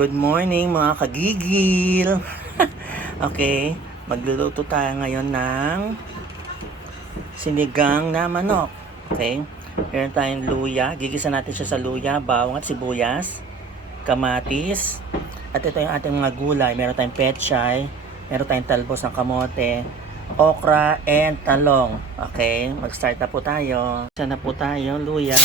Good morning mga kagigil. Okay, magluluto tayo ngayon ng sinigang na manok. Okay, meron tayong luya. Gigisa natin siya sa luya, bawang at sibuyas, kamatis. At ito yung ating mga gulay. Meron tayong pechay, meron tayong talbos ng kamote, okra, and talong. Okay, mag-start na po tayo. Isa na po tayo, luya,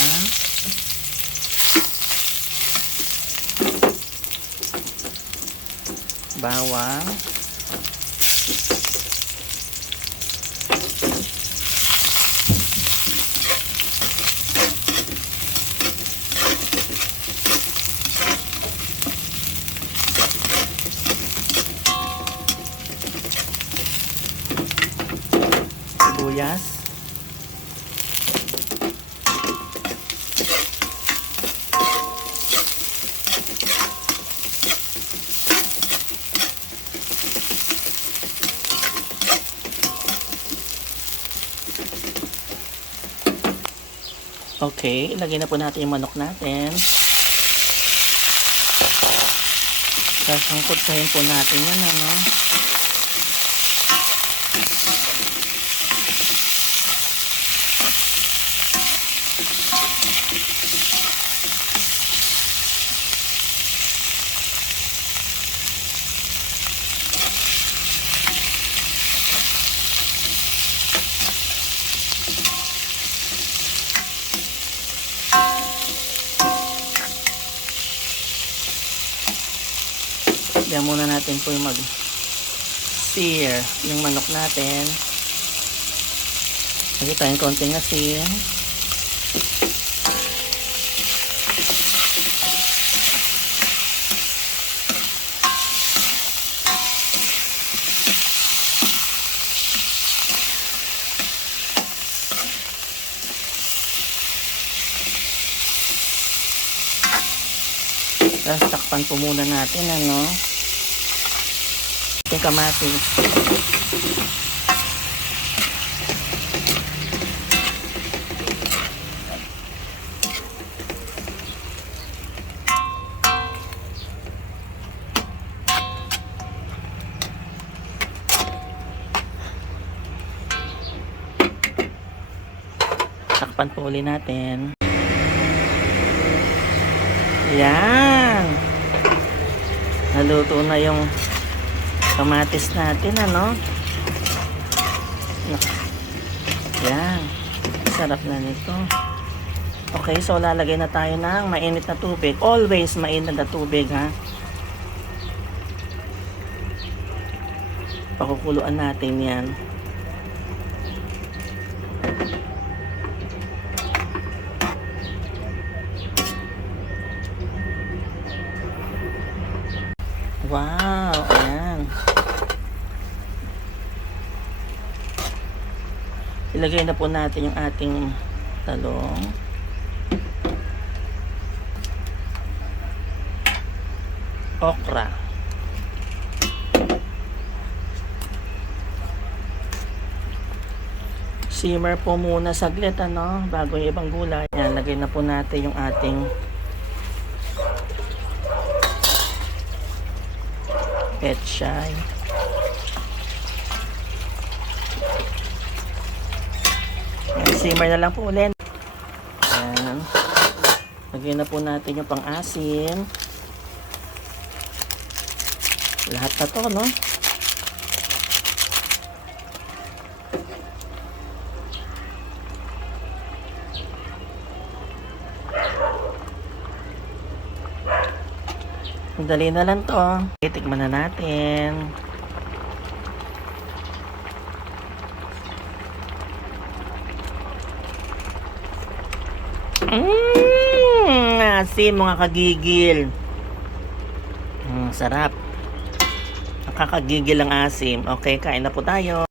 bawang, sibuyas, okay, ilagay na po natin yung manok natin. Sasangkutsahin po natin yan, ano. Diyan muna natin po yung mag-sear yung manok natin. Lagay tayong konting asin. Tapos takpan po muna natin, ano, yung kamatis. Takpan po ulit natin. Yan. Naluto na yung kamatis natin, ano. Yan. Sarap na nito. Okay, so lalagay na tayo ng mainit na tubig. Always mainit na tubig, ha. Pakukuluan natin yan. Wow, ayan. Ilagay na po natin yung ating talong. Okra. Simmer po muna saglit, ano, bago yung ibang gulay. Ayan, lagay na po natin yung ating pechay. Simmer na lang po ulit. Ayan. Lagyan na po natin yung pang-asin. Lahat na to, no? Dali na lang to. Titikman na natin. Asim, mga kagigil. Sarap. Nakakagigil ang asim. Okay, kain na po tayo.